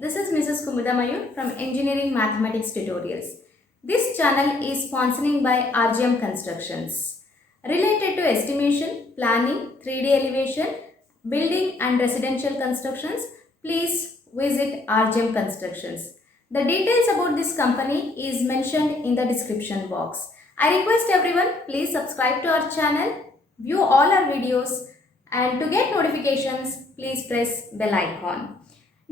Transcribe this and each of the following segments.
this is Mrs. Kumudha Mayur from Engineering Mathematics Tutorials. This channel is sponsoring by RGM Constructions. Related to estimation, planning, 3D elevation, building and residential constructions, please visit RGM Constructions. The details about this company is mentioned in the description box. I request everyone, please subscribe to our channel, view all our videos, and to get notifications, please press bell icon.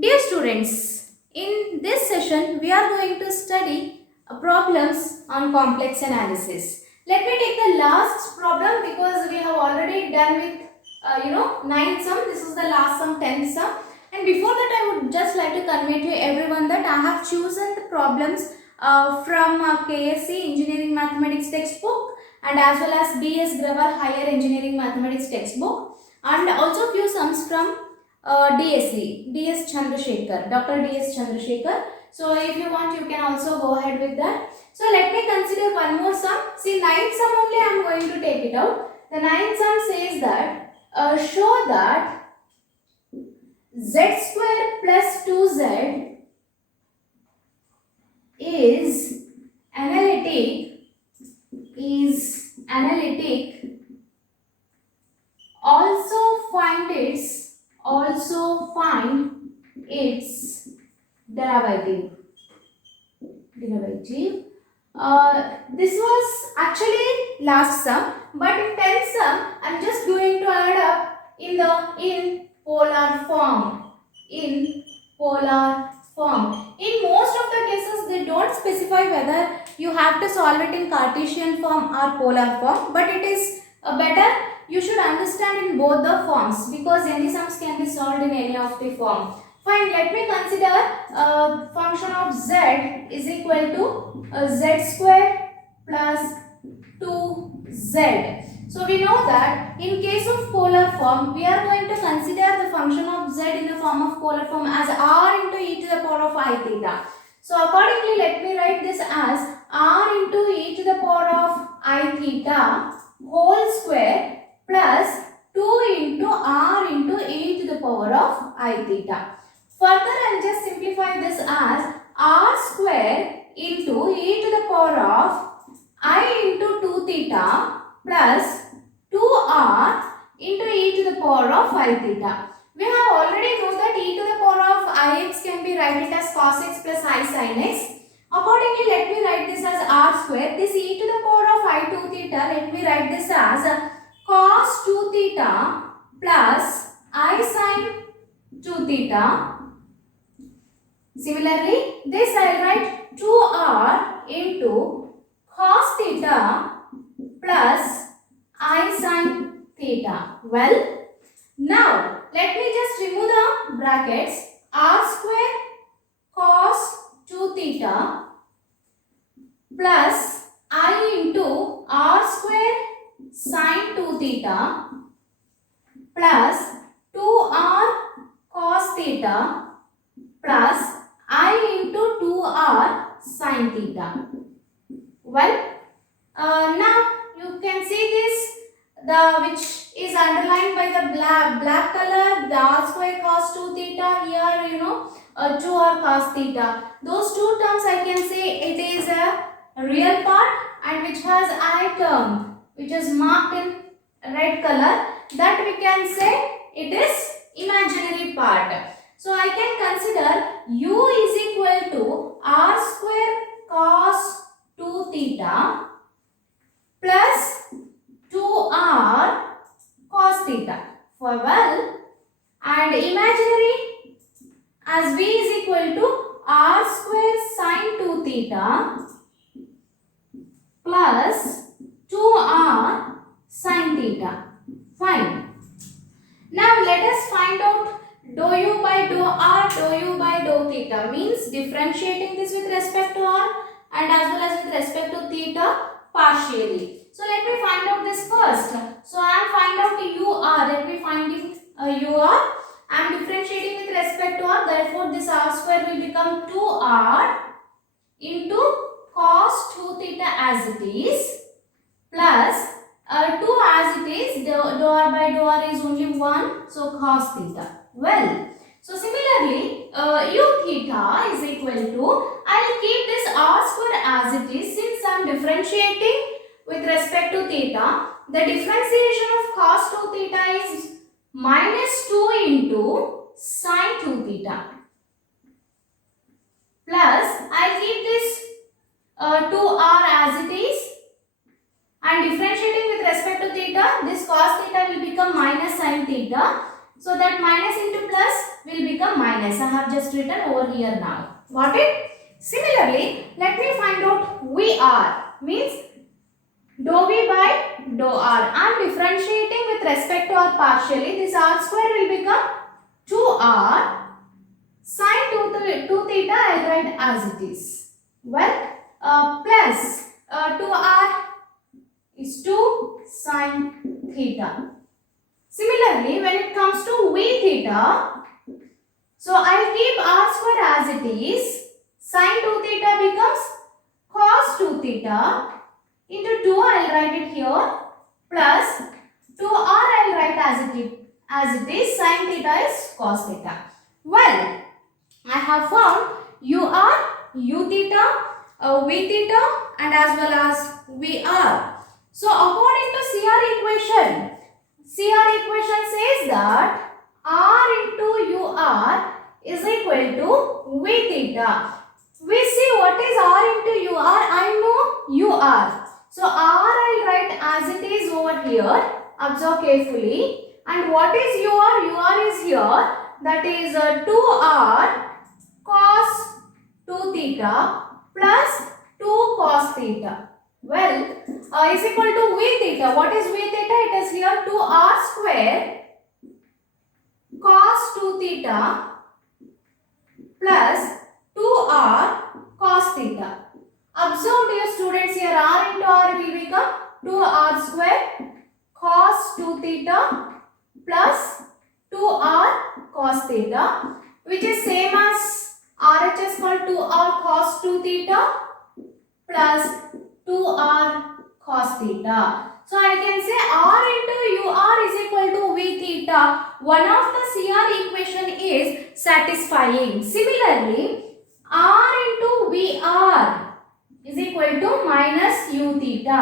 Dear students, in this session we are going to study problems on complex analysis. Let me take the last problem because we have already done with 9th sum. This is the last sum, 10th sum. And before that I would just like to convey to everyone that I have chosen the problems from KSC Engineering Mathematics textbook and as well as BS Gravar Higher Engineering Mathematics textbook, and also few sums from DSE, DS Chandrasekhar, Dr. DS Chandrasekhar. So if you want, you can also go ahead with that. So let me consider one more sum. See, 9th sum only I am going to take it out. The 9th sum says that show that z square plus 2z is analytic also find its derivative. This was actually last sum, but in 10th sum I am just going to add up in polar form. In most of the cases they don't specify whether you have to solve it in Cartesian form or polar form, but it is better you should understand in both the forms because any sums can be solved in any of the form. Fine, let me consider function of z is equal to z square plus 2z. So we know that in case of polar form, we are going to consider the function of z in the form of polar form as r into e to the power of I theta. So accordingly, let me write this as r into e to the power of I theta whole square plus 2 into r into e to the power of I theta. Further, I will just simplify this as r square into e to the power of I into 2 theta plus 2r into e to the power of I theta. We have already known that e to the power of ix can be written as cos x plus I sin x. Accordingly, let me write this as r square. This e to the power of I 2 theta, let me write this as cos 2 theta plus I sin 2 theta. Similarly, this I will write 2r into cos theta plus I sin theta. Well, now let me just remove the brackets. R square cos 2 theta plus I into r square sin 2 theta plus 2r cos theta plus I into 2r sin theta. Well, now you can see this, which is underlined by the black color, the r square cos 2 theta, here 2r cos theta. Those two terms I can say it is a real part and which has I term which is marked in red color, that we can say it is imaginary part. So I can consider u is equal to r square cos 2 theta plus 2r cos theta for well, and imaginary as v is equal to r square sin 2 theta plus 2r sin theta. Fine. Now let us find out dou u by dou r, dou u by dou theta, means differentiating this with respect to r and as well as with respect to theta partially. So let me find out this first. So I am find out ur. Let me find ur. I am differentiating with respect to r. Therefore, this r square will become 2r into cos 2 theta as it is plus 2 as it is. Dou r by dou r is only 1. So cos theta. Well, so similarly, u theta is equal to, I'll keep this r square as it is since I'm differentiating with respect to theta. The differentiation of cos 2 theta is minus 2 into sin 2 theta. Plus, I'll keep this 2r as it is, and differentiating with respect to theta, this cos theta will become minus sin theta. So that minus into plus will become minus. I have just written over here now. Got it? Similarly, let me find out VR means dou v by dou r. I am differentiating with respect to r partially. This r square will become 2r sin 2 theta. I will write as it is. Well, plus 2r is 2 sin theta. Similarly, when it comes to v theta, so I'll keep r square as it is. Sin 2 theta becomes cos 2 theta into 2. I'll write it here plus 2r. I'll write as it is. Sin theta is cos theta. Well, I have found ur, u theta, v theta, and as well as vr. So according to CR equation says that r into ur is equal to v theta. We see what is r into ur. I know ur. So r I'll write as it is over here. Observe carefully. And what is ur? Ur is here. That is 2r cos 2 theta plus 2 cos theta. Well, is equal to v theta. What is v theta? It is here 2r square cos 2 theta plus 2r cos theta. Observe dear students, here r into r will become 2r square cos 2 theta plus 2r cos theta, which is same as RHS called 2r cos 2 theta plus 2r cos theta. So I can say r into ur is equal to v theta. One of the CR equation is satisfying. Similarly, r into vr is equal to minus u theta.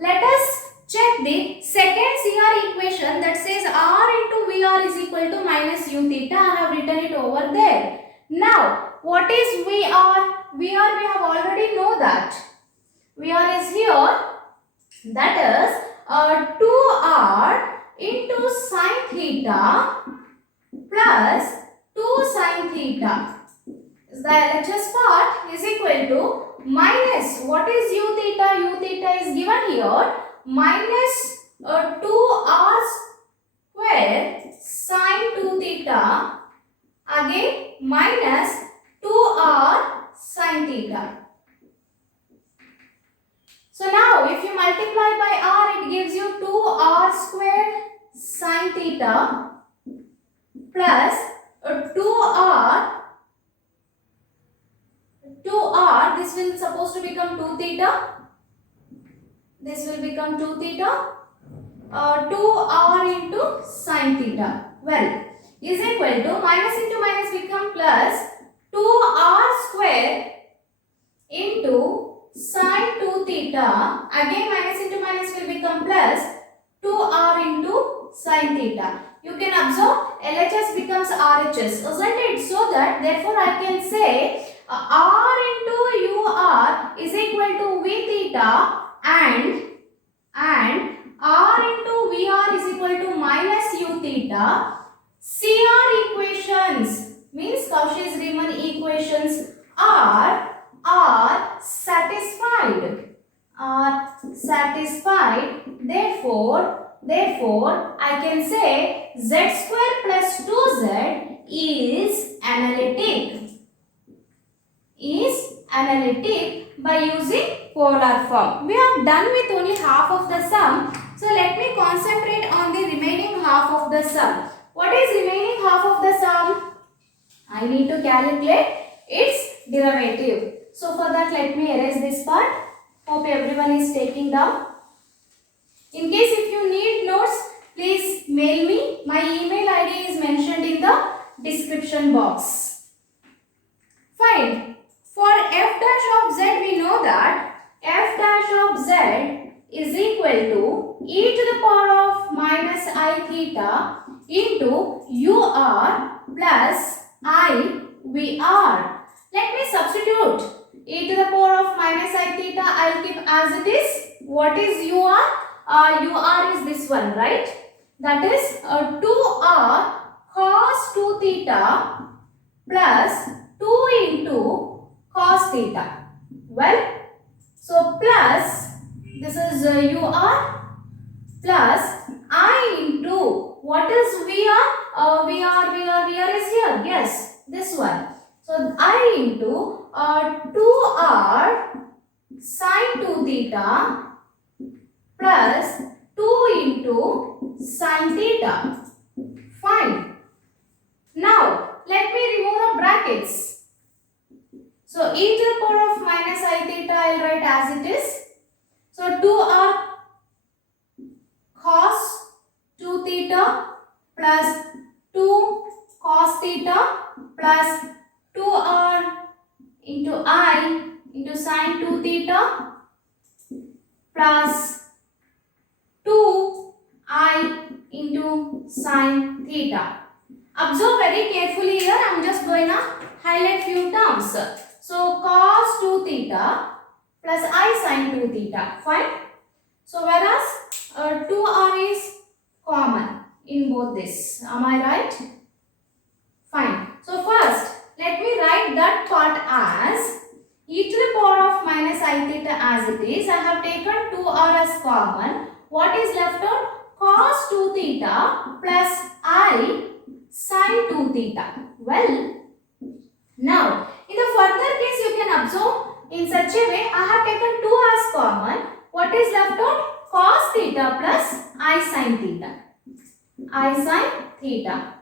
Let us check the second CR equation that says r into vr is equal to minus u theta. I have written it over there. Now, what is vr? VR we have already know that. VR is here, that is 2r into sin theta plus 2 sin theta. The LHS part is equal to minus, what is u theta? U theta is given here, minus 2r square sin 2 theta, again minus 2r sin theta. So now if you multiply by r, it gives you 2r square sin theta plus 2r, this will supposed to become 2 theta, this will become 2 theta, 2r into sin theta. Well, is equal to minus into minus become plus 2r square into sin 2 theta, again minus into minus will become plus 2r into sin theta. You can observe LHS becomes RHS, isn't it? So that therefore I can say r into ur is equal to v theta and r into vr is equal to minus u theta. CR equations means Cauchy-Riemann equations are satisfied. Therefore, I can say z square plus 2z is analytic by using polar form. We are done with only half of the sum. So let me concentrate on the remaining half of the sum. What is remaining half of the sum? I need to calculate its derivative. So for that, let me erase this part. Hope everyone is taking down. In case if you need notes, please mail me. My email ID is mentioned in the description box. theta into UR plus IVR. Let me substitute e to the power of minus I theta. I'll keep as it is. What is UR? UR is this one, right? That is 2R cos 2 theta plus 2 into cos theta. Well, so plus this is UR plus I into what is VR? VR is here. Yes, this one. So I into 2R sin 2 theta plus 2 into sin theta. Fine. Now let me remove the brackets. So e to the power of minus I theta I will write as it is. So 2R cos 2 theta plus 2 cos theta plus 2R into I into sin 2 theta plus 2I into sin theta. Observe very carefully here. I am just going to highlight few terms. So cos 2 theta plus I sin 2 theta. Fine. So whereas 2R is common in both this. Am I right? Fine. So first let me write that part as e to the power of minus I theta as it is. I have taken 2R as common. What is left out? Cos 2 theta plus I sin 2 theta. Well, now in the further case you can observe in such a way I have taken 2 as common. What is left out? Cos theta plus I sin theta. I sin theta.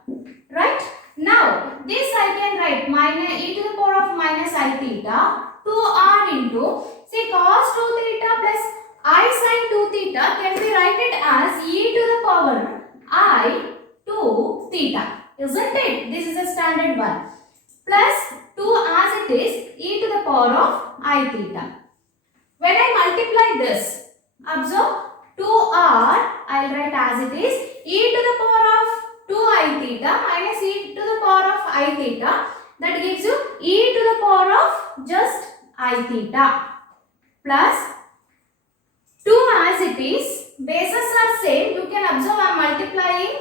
Right? Now this I can write minus e to the power of minus I theta 2R into, see, cos 2 theta plus I sin 2 theta can be written as e to the power I 2 theta. Isn't it? This is a standard one. Plus 2 as it is e to the power of I theta. When I multiply this, observe 2R I will write as it is e to the power of 2I theta minus e to the power of I theta. That gives you e to the power of just I theta plus 2 as it is. Bases are same. You can observe I am multiplying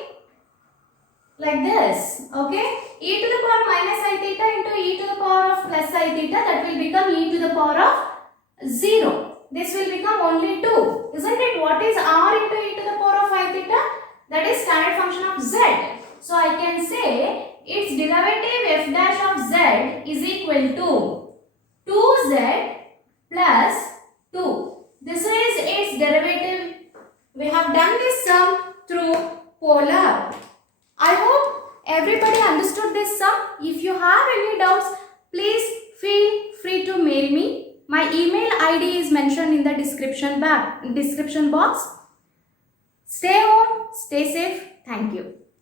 like this. Okay. E to the power minus I theta into e to the power of plus I theta. That will become e to the power of 0. This will become only 2. Isn't it? What is r into e to the power of I theta? That is standard function of z. So I can say its derivative f dash of z is equal to 2z plus 2. This is its derivative. We have done this sum through polar. I hope everybody understood this sum. If you have any doubts, please feel free to mail me. My email ID is mentioned in the description box. Stay home, stay safe. Thank you.